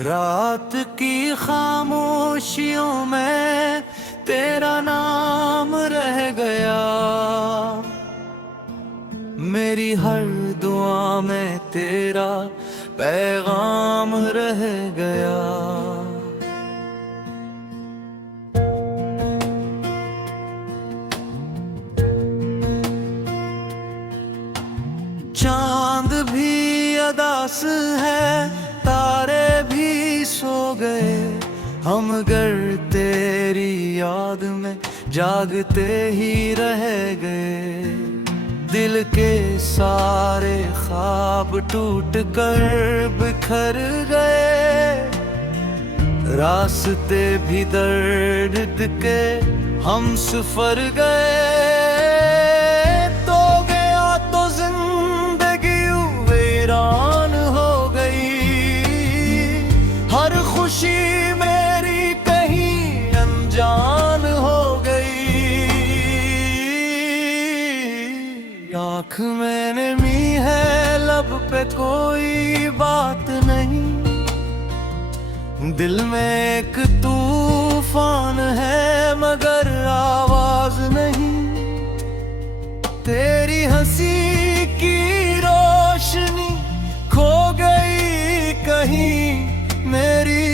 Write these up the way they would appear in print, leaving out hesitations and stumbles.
रात की खामोशियों में तेरा नाम रह गया, मेरी हर दुआ में तेरा पैगाम रह गया। चांद भी अदास है, तारे भी सो गए, हम गर तेरी याद में जागते ही रह गए। दिल के सारे ख्वाब टूट कर बिखर गए, रास्ते भी दर्द के हम सफर गए। खुशी मेरी कहीं अनजान हो गई, आँख में नमी है, लब पे कोई बात नहीं, दिल में एक तूफान है मगर आवाज नहीं। तेरी हंसी की रोशनी खो गई कहीं, मेरी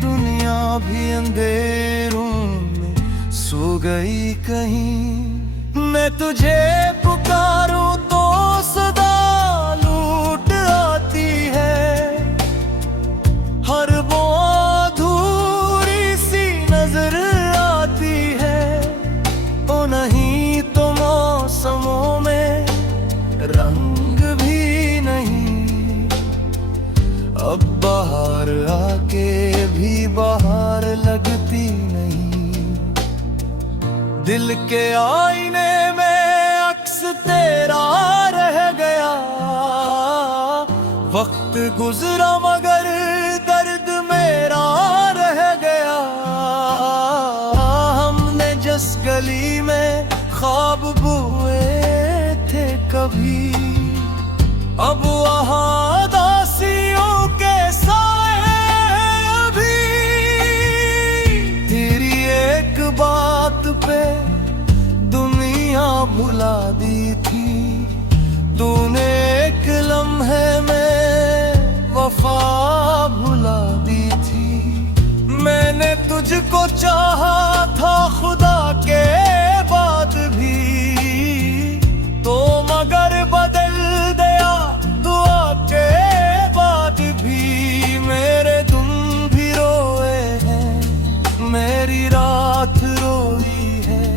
दुनिया भी अंधेरों में सो गई कहीं। मैं तुझे पुकारूं तो सदा लूट आती है, हर वो अधूरी सी नजर आती है। ओ नहीं तो मौसमों में रंग भी नहीं, अब बाहर आके भी बाहर लगती नहीं। दिल के आईने में अक्स तेरा रह गया, वक्त गुजरा मगर दर्द मेरा रह गया। हमने जिस गली में ख्वाब बुए थे कभी, अब वहाँ दासियों के साए अभी। तेरी एक बात पे दुनिया भुला दी थी, तूने एक लम्हे में वफा भुला दी थी। मैंने तुझको चाहा था खुदा के बाद भी, तो मगर बदल गया दुआ के बाद भी। मेरे तुम भी रोए हैं, मेरी रात रोई है,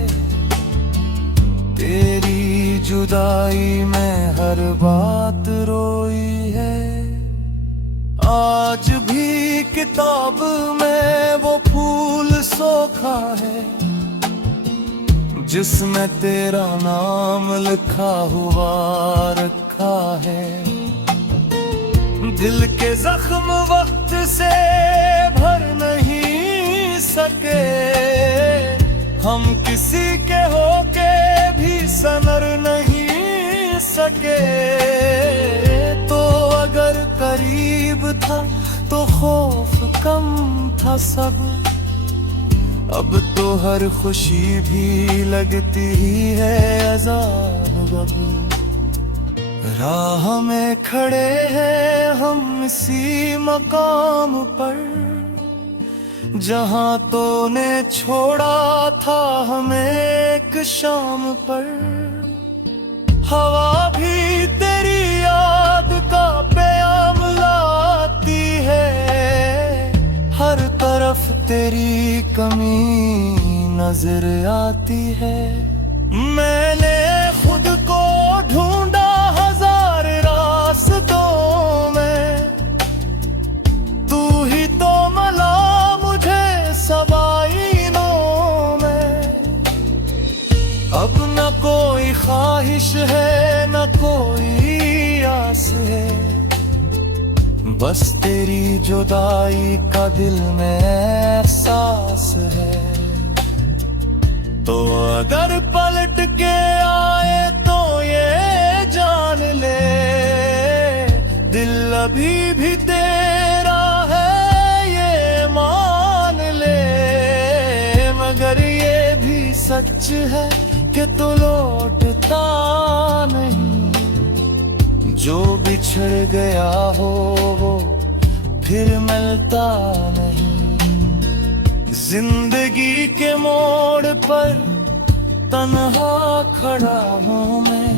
तेरी जुदाई में हर बात रोई है। आज भी किताब में वो फूल सोखा है, जिसमें तेरा नाम लिखा हुआ रखा है। दिल के जख्म वक्त से भर नहीं सके, हम किसी के होके भी सनर नहीं सके। तो अगर करीब था तो खौफ कम था सब, अब तो हर खुशी भी लगती ही है अज़ाब अब। राह में खड़े हैं हम इसी मकाम पर, जहाँ तूने छोड़ा था हमें एक शाम पर। हवा भी तेरी याद का प्याम लाती है, हर तरफ तेरी कमी नजर आती है। मैंने खुद को ढूंढा हजार रास्तों में, तू ही तो मिला मुझे सबाइनों में। अब न कोई ख्वाहिश है न कोई आस है, बस तेरी जुदाई का दिल में एहसास है। तो अगर पलट के आए तो ये जान ले, दिल अभी भी तेरा है सच है कि तो लौटता नहीं, जो बिछड़ गया हो वो फिर मिलता नहीं। जिंदगी के मोड़ पर तन्हा खड़ा हूँ मैं,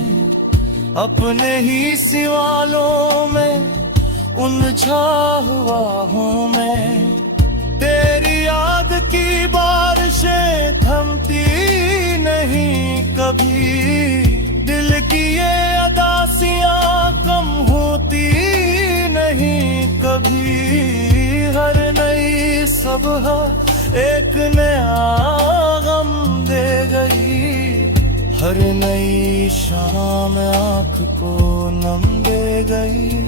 अपने ही सवालों में उलझा हुआ हूँ मैं। तेरी याद की बारिशें थमती नहीं कभी, दिल की ये अदासियां कम होती नहीं कभी। हर नई सुबह एक नया गम दे गई, हर नई शाम आँख को नम दे गई।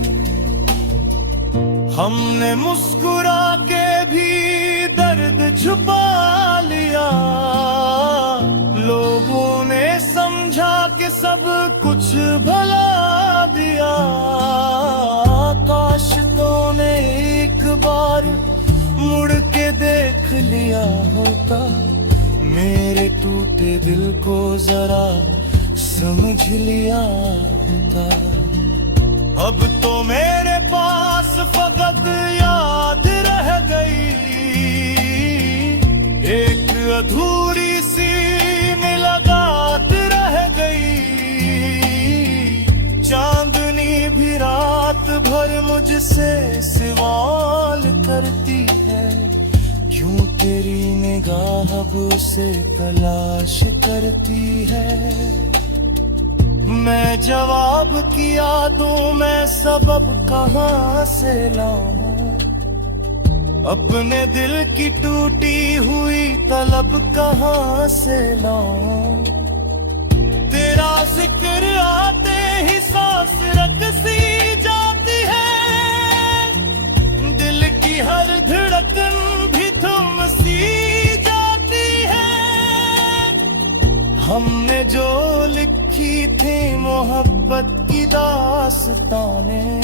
हमने मुस्कुरा के भी दर्द छुपा लिया, लोगों ने समझा कि सब कुछ भला दिया। काश तूने एक बार मुड़ के देख लिया होता, मेरे टूटे दिल को जरा समझ लिया होता। अब तो मेरे पास फकत याद रह गई, एक अधूरी सी मुलाकात रह गई। चांदनी भी रात भर मुझसे सवाल करती है, क्यों तेरी निगाह अब उसे तलाश करती है। मैं जवाब की यादों में सबब कहाँ से लाऊं, अपने दिल की टूटी हुई तलब कहाँ से लाऊं। तेरा जिक्र आते ही सांस रक सी जाती है, दिल की हर धड़कन भी थम सी जाती है। हमने जो लिखी थी मोहब्बत की दास्तानें,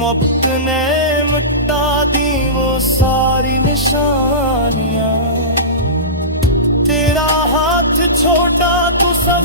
वक्त ने मिटा दी वो सारी निशानियां। तेरा हाथ छोटा तो सब